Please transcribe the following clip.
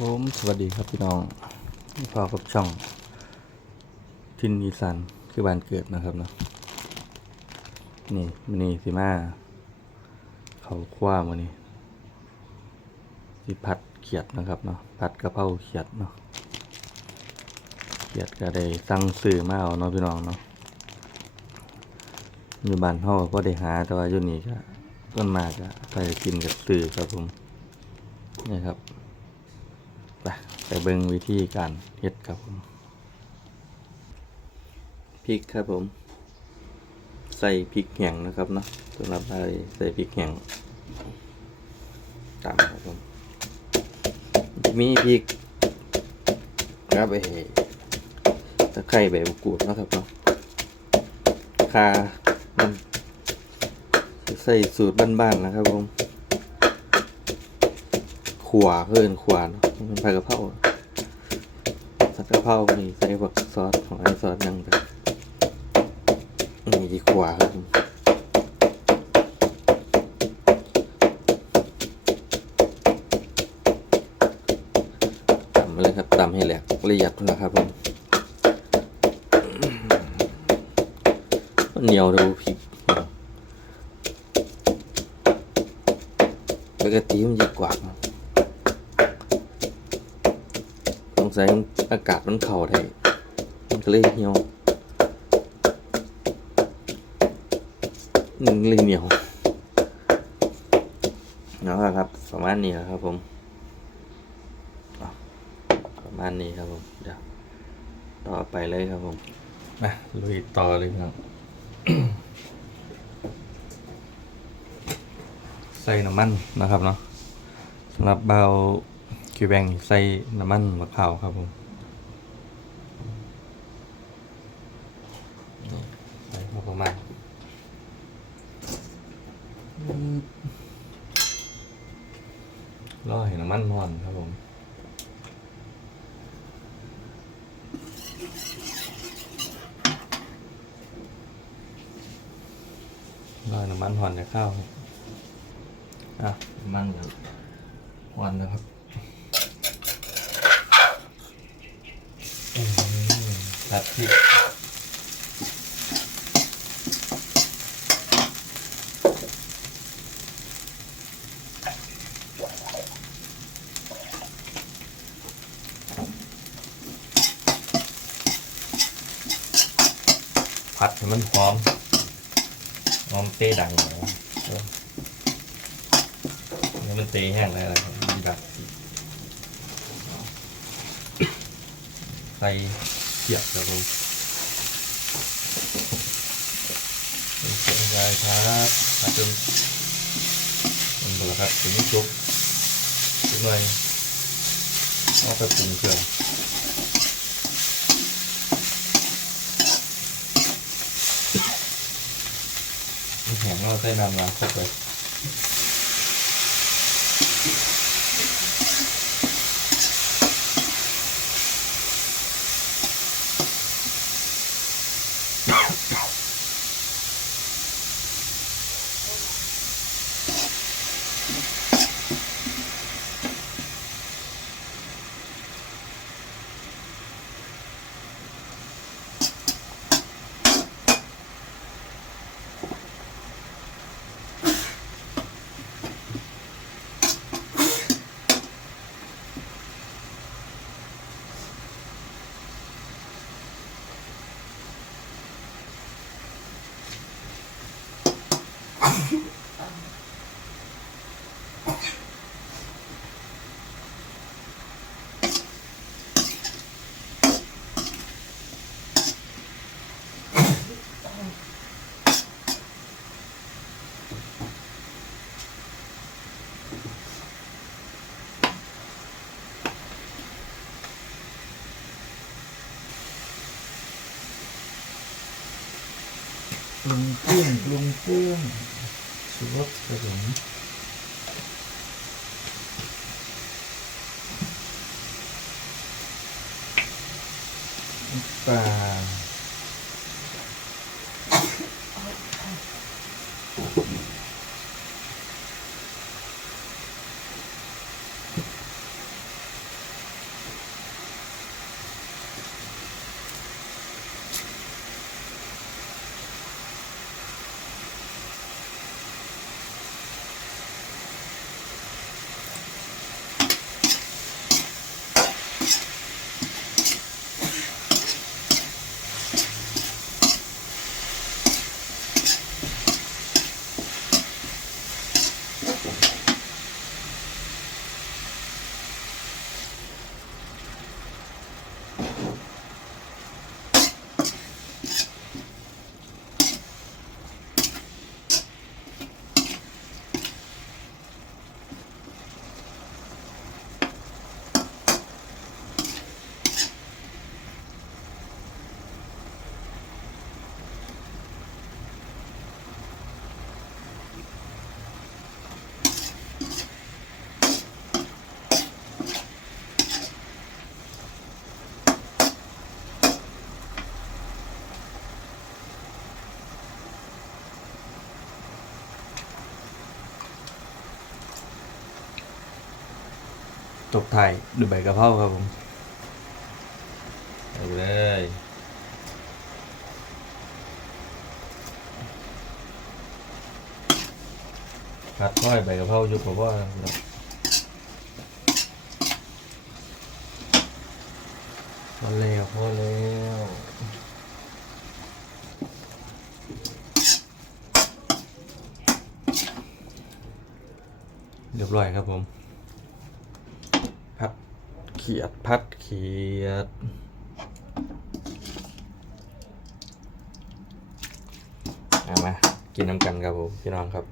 ผมสวัสดีครับพี่น้องพอกับช่อง ทินอีสานคือบ้านเกิดนะครับเนาะนี่มันนี่สิมาเขาคว้ามานี่สิพัดเขียดนะครับเนาะพัดกระเพราเขียดเนาะเขียดก็ได้สั่งซื้อมาเอาเนาะพี่น้องเนาะอยู่บ้านเฮาก็ได้หาแต่ว่าอยู่นี่ก็ต้นมากก็ไปกินกับซื้อครับผมนี่ครับ ไปไปเบิ่งวิธีการเฮ็ดครับผมพริกครับผม ใส่พริกแห้งนะครับเนาะสำหรับใส่ใส่พริกแห้งตามครับผมมีพริกครับไอตะไคร้ใบมะกรูดนะครับเนาะคามันใส่สูตรบ้านๆนะครับผม ขวาเพิ่อนขวานเป็นผัดกะเพราผัดกะเพรานี่ใส่บักซอสของไอ้ซอสนั่งแบบนี่ดีขวาครับตำมเลยครับตำให้แหลกละเอียดนะครับผมเหนียวดูพริกปกติมันจะกว่านะ สงสัยอากาศมันเข่าได้มันก็เลยเหี่ยวหนึ่งเลยเหนียวแล้วครับประมาณนี้ครับผมประมาณนี้ครับผมเดี๋ยวต่อไปเลยครับผมมาลุยต่อเลยครับใส่น้ำมันนะครับเนาะสำหรับเบา คิแบงใส่น้ำมันมะพร้าวครับผมใส่พอประมาณรอให้น้ำมันร้อนครับผมรอน้ำมันร้อนจะเข้าอะน้ำมันร้อนนะครับ ผัดพริกผัดให้มันหอมหอมเตะดังหน่อยนะเออเดี๋ยวมันเตะแห้งแล้วอะไรครับมีแบบใส่ เขียดครับผมใส่ใจครับผัดจนมันหมดแล้วครับถึงนี้จุกจุกหน่อยเอาไปปรุงเครื่องแหงเราใส่น้ำล้างสักเลยป lung tung lung tung 20 хвилин. Опа. ตกไทายด้วยใบกะเพราครับผมเอาไปเลยผัดก้อยใบกะเพราอยู่กับว่าพอแล้วพอแล้วเรียบร้อยครับผมพัด เขียด พัดเขียด เอามา กินน้ำกันครับผมพี่น้องครับ